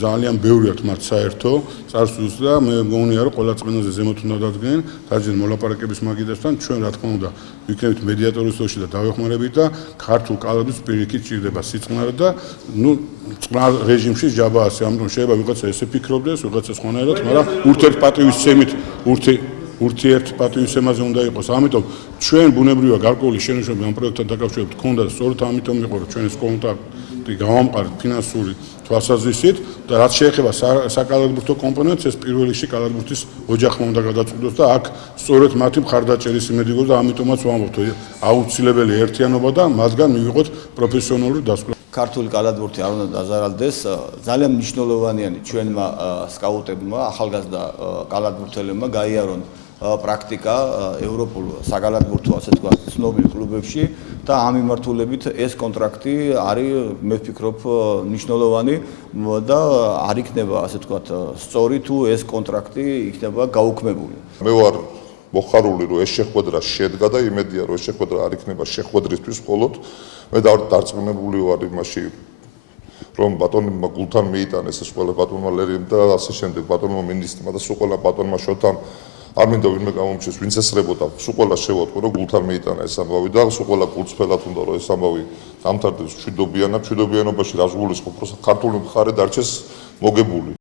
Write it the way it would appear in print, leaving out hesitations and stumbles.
ძალიან ბევრი აქვს მათ საერთო წარსულს და მე მგონია რომ ყველა წვენაზე ზემოთ უნდა დადგნენ დაჯერ მოლაპარაკების მაგიდასთან ჩვენ რა თქმა უნდა ვიქნებით მედიატორის როლში და დავეხმარებით და ქართულ კალათბურთს პირიქით ჭირდება სიწყნარად და ნუ წყნარ რეჟიმში ჯაბაასი ამიტომ შეიძლება ვიღაცა ესე ფიქრობდეს ვიღაცა სხვანაირად მაგრამ ურთიერთ პატივისცემაზე უნდა იყოს ამიტომ ჩვენ ბუნებრივია გარკვეული შენიშვნები ამ პროექტთან დაკავშირებით გქონდა სწორედ ამიტომ იყო რომ ჩვენ ეს კონტაქტი გავამყარეთ ფინანსური თვალსაზრისით და რაც შეეხება საკალათბურთო კომპონენტს ეს პირველ რიგში კალათბურთის ოჯახმა უნდა გადაწყვეტოს და აქ სწორედ მათი მხარდაჭერის იმედი გვაქვს და ამიტომაც ვამბობთ აუცილებელი ერთიანობა და მათგან მივიღოთ პროფესიონალური დასკვნა ქართული კალათბურთი არ უნდა დაზარალდეს ძალიან მნიშვნელოვანია ჩვენმა სკაუტებმა ახალგაზრდა კალათბურთელებმა გაიარონ პრაქტიკა ევროპულ საკალათბურთო ასე თქვა ცნობილ კლუბებში და ამ მიმართულებით ეს კონტრაქტი არის მე ვფიქრობ მნიშვნელოვანი და არ იქნება ასე თქვა სწორი თუ ეს კონტრაქტი იქნება გაუქმებული. მე ვარ მოხარული რომ ეს შეხვედრა შედგა და იმედია რომ ეს შეხვედრა არ იქნება შეხვედრისთვის მხოლოდ მე დარწმუნებული ვარ იმაში რომ ბატონმა გულთან მიიტანეს ეს ყველა ბატონმა ლერიმ და ასე შემდეგ ბატონმა მინისტრმა და სულ ყველა ბატონმა შოთამ არ მინდა ვინმე გამომჩეს ვინც ესწრებოდა სულ ყველა შევატყო რომ გულთან მიიტანა ეს ამბავი და სულ ყველა გულწრფელად უნდა რომ ეს ამბავი დამთავრდეს მშვიდობიანობაში რაც გულისხმობ რომ ქართული მხარე დარჩეს მოგებული